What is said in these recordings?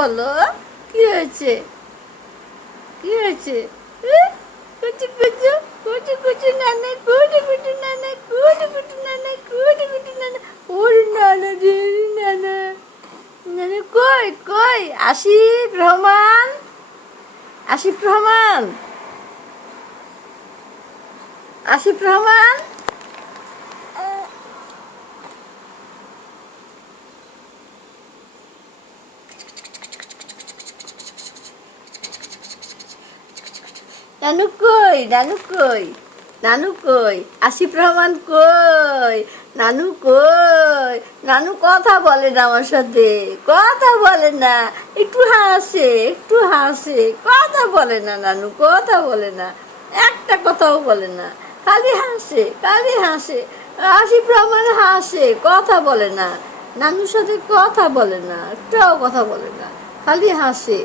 বলো, কি হয়েছে? কি হয়েছে? কুচু কুচু কুচু কুচু নানা, কুচু কুচু নানা, কুচু কুচু নানা, কুচু কুচু নানা। ওরে নানা রে, নানা নানা কই কই? আসিফ রহমান, আসিফ রহমান, আসিফ রহমান। নানু কই? নানু কই? নানু কই? আসিফ রহমান কই? নানু কই? নানু কথা বলে না আমার সাথে, কথা বলে না। একটু হাসে, একটু হাসে, কথা বলে না। নানু কথা বলে না, একটা কথাও বলে না, খালি হাসে, খালি হাসে। আসিফ রহমান হাসে, কথা বলে না। নানুর সাথে কথা বলে না, একটাও কথা বলে না, খালি হাসে,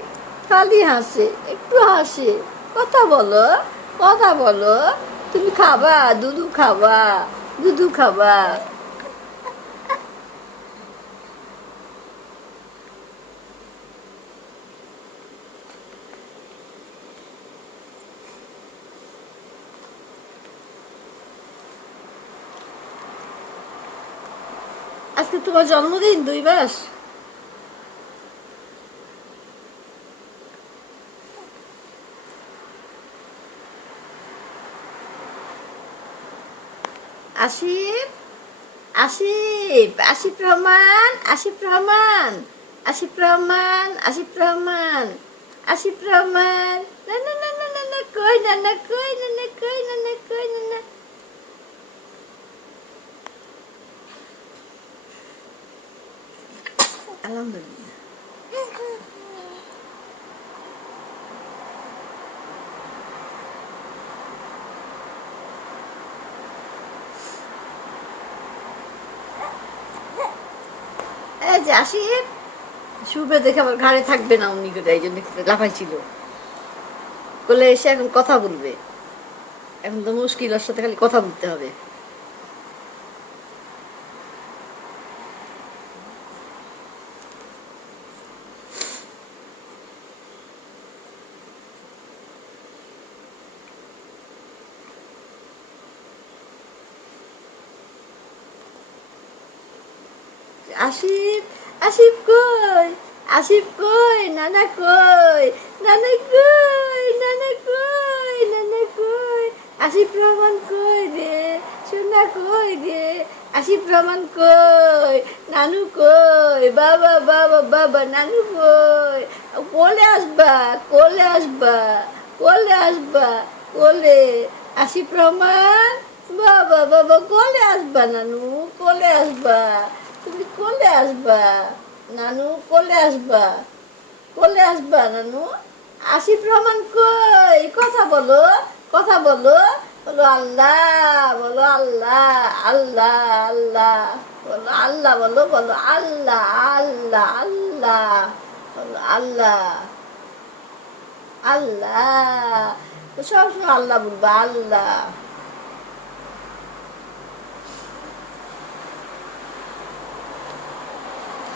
খালি হাসে, একটু হাসে। কথা বলো, কথা বলো। তুমি খাবা, দুধু খাবা, দুধু খাবা। আজকে তোমার জন্মদিন 2 মাস। আসিফ, আসিফ, আসিফ রহমান, আসিফ রহমান, আসিফ রহমান, আসিফ রহমান, আসিফ রহমান। না না না না না না, কই নানা, কই নানা, কই নানা, কই নানা। আলহামদুলিল্লাহ। এই যে আসিফ, শুভে দেখে আমার ঘাড়ে থাকবে না, অমনি করে এই জন্য লাফাইছিল। বলে এসে এখন কথা বলবে, এখন তো মুশকিল, ওর সাথে খালি কথা বলতে হবে। আসিফ, আসিফ কই? আসিফ কই? নানা কই? নানা কই? নানা কই? নানা কই? আসিফ রহমান কই রে? সোনা কই রে? আসিফ রহমান কই? নানু কই? বাবা বাবা বাবা, নানু কই? কোলে আসবা, কোলে আসবা, কোলে আসবা, কোলে। আসিফ রহমান, বাবা বাবা, কোলে আসবা নানু, কোলে আসবা। তুমি কোলে আসবা নানু, কোলে আসবা, কোলে আসবা নানু। আসিফ রহমান কই? কথা বলো, কথা বলো। বলো আল্লাহ, বলো আল্লাহ, আল্লাহ আল্লাহ, বলো আল্লাহ, বলো বলো আল্লাহ, আল্লাহ আল্লাহ, বলো আল্লাহ, আল্লাহ। সবসময় আল্লাহ বলবা, আল্লাহ।